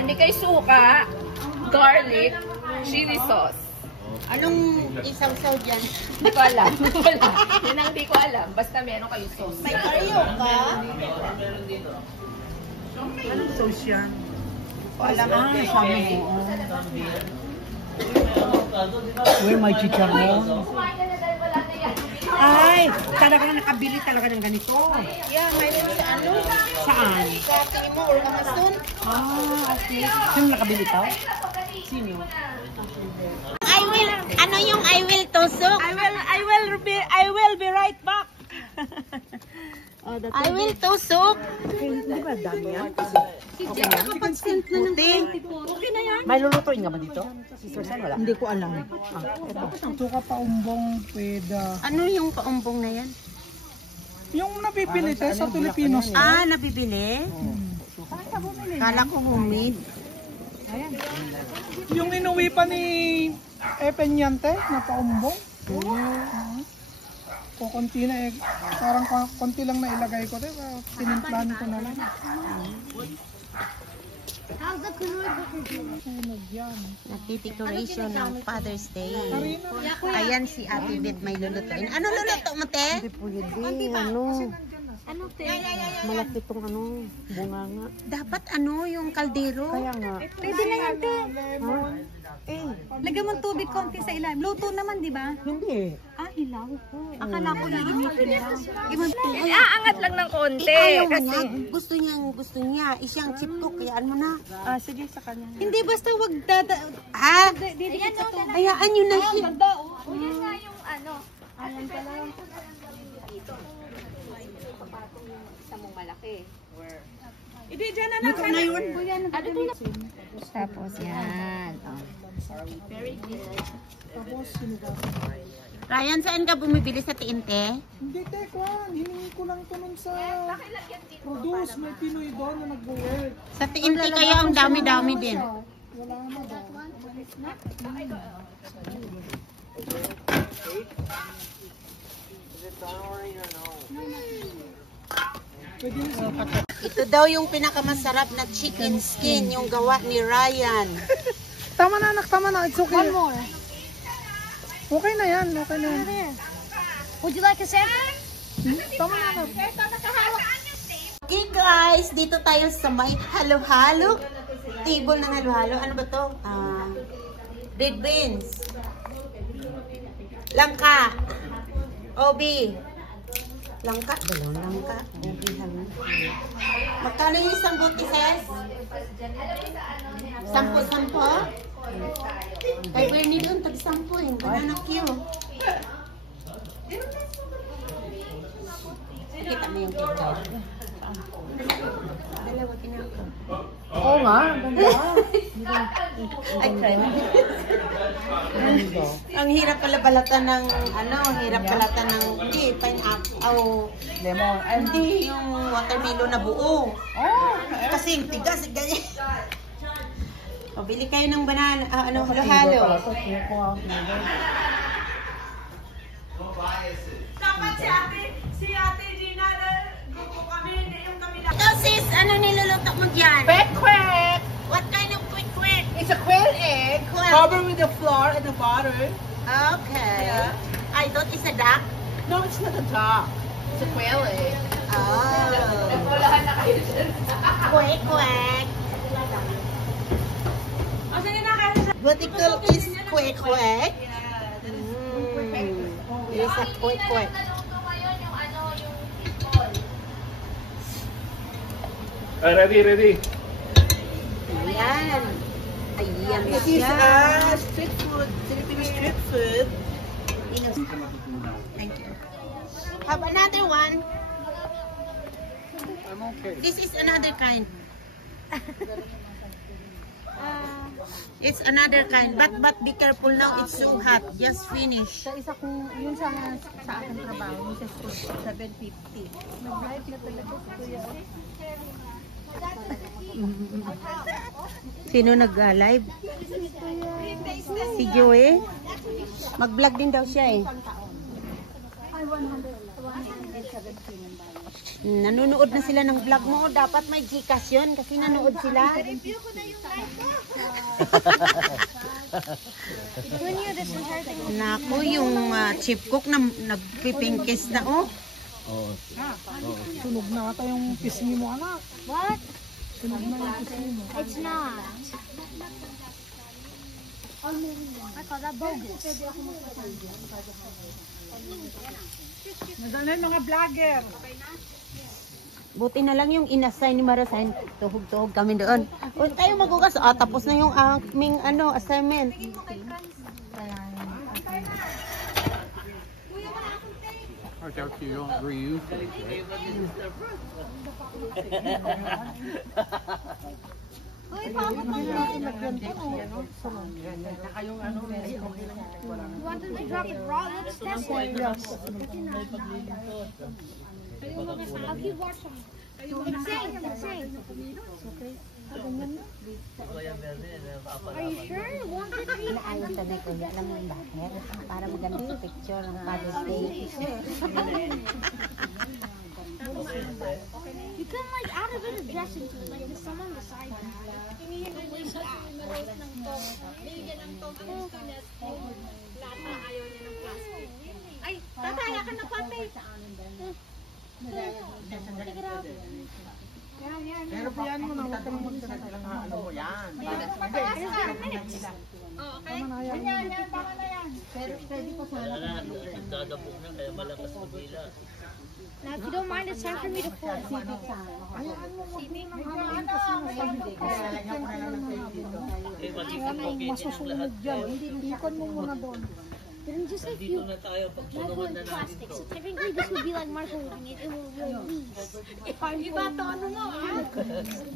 yan. May kay suka, garlic, chili sauce. Anong isaw-saw dyan? Hindi ko alam. Yan ang hindi ko alam. Basta meron kayo sauce. May karyo ka? Anong sauce yan? Wala ka. Kami. Where my chicharron? Ay, talagang nakabili talaga ng ganito. Yeah, mayroon sa ano? Saan? Sa Timo or Amazon. Okay. Sino nakabili to? Sino? I will tusok? I will be right back. I will tusok. Di ba dami yan? Okay na. Okay na yan. May lulutuin nga ba dito? Sister San, wala? Hindi ko alam. Ito. Suka pa umbong, pweda. Ano yung paumbong na yan? Yung nabibili tayo sa Pilipinos. Ah, nabibili? Kala ko humid. Yung inuwi pa ni Epenyante na paumbong. O konti na eh. Parang konti lang na ilagay ko. Diba? Tinimplahan ko na lang. Nagtidecoration ng Father's Day. Ayan si Ate Beth may lulutuin. Ano luluto mo, te? Ano, te? Malaki itong bunga nga. Dapat ano, yung kaldero. Kaya nga. Pwede na yan, te. Lagyan mo tubig konti sa ilalim. Luto naman, di ba? Hindi. Ah, hilaw. Akala ko iinitin lang. Aangat lang ng konti. Ayaw Kasi niya. Gusto niya. Isang chip ko. Kayaan mo na. Ah, sige, sa kanya. Hindi, basta wag Ah, didikit sa tubig. hayaan nyo na. o yan nga yung ano. Ayan pala. Papatong yung isa mong malaki. Hindi, dyan na lang. Na yun. Tapos yan. Oh. Ryan, saan ka bumibili sa TNT? Hindi, Tekwan. Hiningi ko lang ito nun sa produce. May Pinoy doon na nag-work. Sa TNT kaya ang dami-dami din. Wala naman daw. Ito daw yung pinakamasarap na chicken skin, yung gawa ni Ryan. Tama na, anak. Tama na. It's okay. One more. Okay na yan. Okay na yan. Would you like a sandwich? Tama na, anak. Okay guys, dito tayo sa may halo-halo. Table ng halo-halo. Ano ba to? Red beans. Langka. Obi. Langka. Dalawang langka. Obi halo. Magkano yung isang buti, sis? 10-10? Kay Bernie doon, tag-10 eh. Banana Q. Kita mo yung picture. Dalawa kinako. Oo nga. Ganda. I tried. Ang hirap pala balatan ng, hirap balatan ng, pineapple. Lemon. Hindi, yung watermelon na buo. Kasi yung tigas, ganyan. O, bili kayo ng banana, halo-halo. Dapat si Ate Gina gusto kami, yung kami lang. Ito sis, ano niluluto mo dyan? Kwek-kwek! What kind of quick? It's a quail egg. Covered with the flour and the butter. Okay. Yeah. I thought it's a duck. No, it's not a duck. It's a quail egg. Oh. Nagkulahan na kayo dyan. Quick. What you call is quick. It's a quick. Ready. Ayan. Ayan This is siya. street food. Filipino street food. Thank you. Have another one. I'm okay. This is another kind. It's another kind. But be careful now. It's so hot. Just finish. Sa isa kong, yun sa aking trabaho, sa 750. Nag-live na talaga si Kuya. Sino nag-live? Si Joey? Mag-vlog din daw siya eh. Ay, 117 ang bayan. Nanonood na sila ng vlog mo. Dapat may Gcash yun kasi nanood sila. Review ko na yung live ko. When you this entire thing. Naku, yung chip cook na nagpipingkis na oh. Sunog na ata yung pisngi mo, anak. What? Sunog na yung pisngi mo. It's not. I call that bogus. Nadalhin mga vlogger. Buti na lang yung inassign ni Marasign. Tuhog-tuhog kami doon. Huwag tayo magugas. Tapos na yung aming assignment. Watch out so you don't reuse things, right? Uy, paabot lang yun. You want them to drop it raw? Let's test it. I'll keep watching. Same. Are you sure? 1 to 3? Naayon ka na kuya. Alam mo yung bakit? Para maganda yung picture ng Father's Day. You can like add a bit of dress into it, like there's some on the side. Ay, tataya ka na pati. Take it out. Yan. Pero po yan mo na, huwag ka nang magdala lang ano mo yan. Okay. Yan, tama na yan. Now, if you don't mind, it's time for me to pull. Masusunod dyan. Ikon mo muna doon. But I'm just like you. Marco in plastic. So technically, this would be like Marco holding it. It will release. Iba to ano mo ah.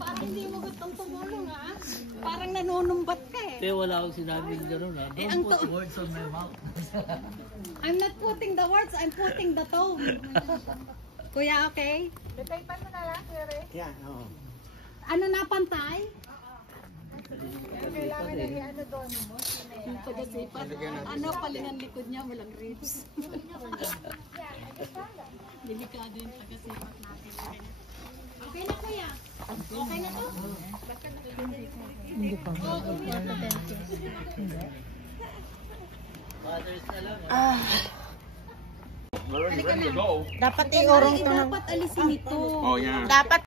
Parang hindi mo gustong tumulong ah. Parang nanunumbat ka eh. Kaya wala akong sinabing gano'n ha. Don't put words on my mouth. I'm not putting the words, I'm putting the tone. Kuya, okay? Detaypan mo na lang, Kere. Yan, oo. Ano na pantay? Kailangan na ano doon mo. Yung pagkasipat. Ano palingan likod niya, walang ribs. Delikado yung pagkasipat natin. Okay na kuya? Okay na to? Hindi pa. Mothers na lang. Dapat iurong to ng... Dapat alisin ito. Oh, yeah. Dapat...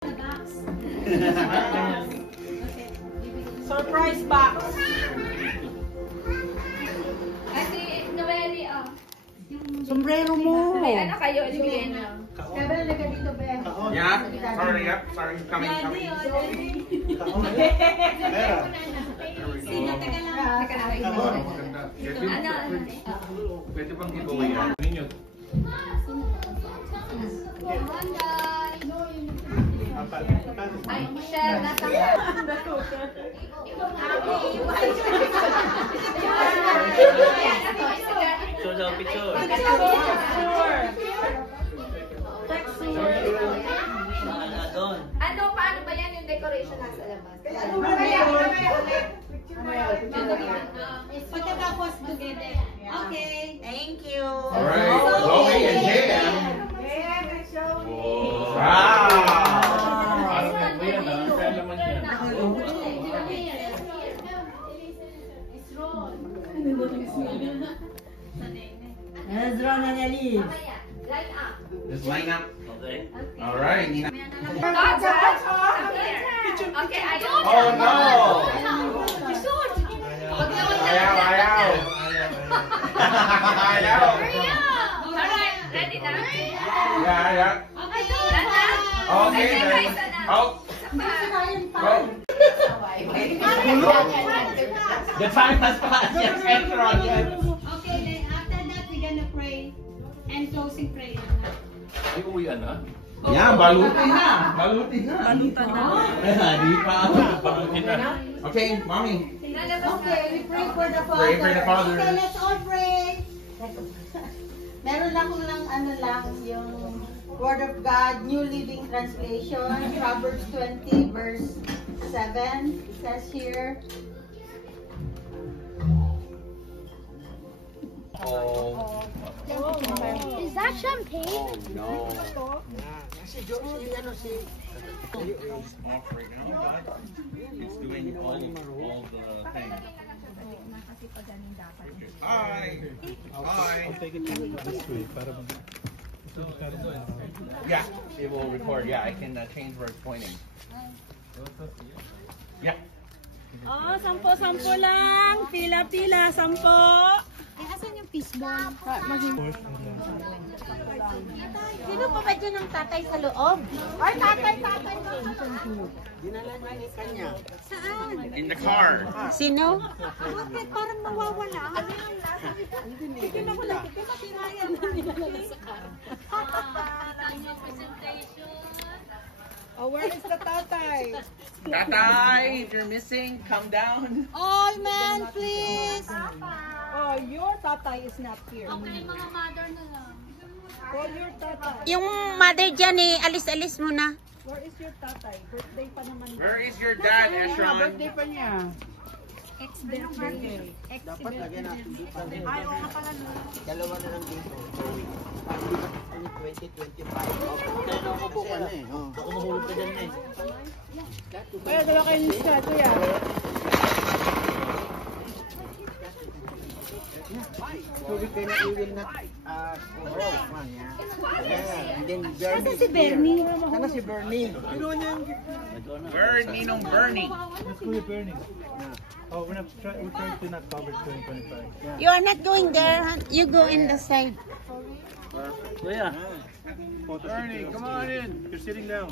Surprise box! Ate Noeli, Sombrero mo! may anak kayo, ibigay niyo. Yeah? Sorry, yep. Sorry, coming. Teka lang. Ano? Pwede bang giveaway yan? Ninyo. Ay, share na sa Picture daw, picture. Doon. Ano, paano ba yan yung decoration nasa labas? Pagkatapos together. Okay. Thank you! Alright, Chloe and Jan. Wow! Ezra na Nelly! Line up. Just line up. Okay. Alright. Okay, ayaw. Oh no! Wag na, wag na. Ayaw! Ayaw! Alright, ready na? Yeah. Okay, done na? Okay, Ay, then. isa na. Out! Go! The time has passed. Yes, Ezra. Yes. Okay, then after that, we're gonna pray and closing prayer. Ay, uwian na? Yeah, balutin na. Balutin na. Balutin na. Di pa. Balutin na. Okay, mommy. Okay, we pray for the Father. Pray for the Father. Okay, let's all pray. Meron lang yung Word of God, New Living Translation, Proverbs 20, verse 7. It says here, Oh. Is that champagne? No. It's off right now, but it's doing all the things. Hi. Hi. Take it this way para Yeah, it will record. Yeah, I can change where it's pointing. Yeah. Oh, 10 lang. Pila, 10. Asan yung fishball? Sino pa ba dyan ang tatay sa loob? Ay, tatay. Saan? In the car. Sino? Bakit parang nawawala? Hindi na wala. Hindi matirayan na nilalala sa car. Oh, where is the tatay? Tatay, if you're missing, come down. All men, please! Oh, your tatay is not here. Okay, mga mother na lang. Call your tatay. Yung mother dyan eh, alis-alis muna. Where is your tatay? Birthday pa naman. Where is your dad, Ashron? pa niya. Ex-birthday. dapat lagyan natin dito. Ay, oo nga pala. Dalawa na lang dito. 2025. Kaya ako po na eh. Ako mahulog ka dyan eh. Kaya dala kayo ni siya, kuya. So we will not overall man, yeah. And then Bernie. Saan si Bernie? Sana si Bernie. Bernie, no Bernie. Let's go with Bernie. Oh, we're trying to not cover 2025. You are not going there, huh? You go in the side. Kuya. Bernie, come on in. You're sitting down.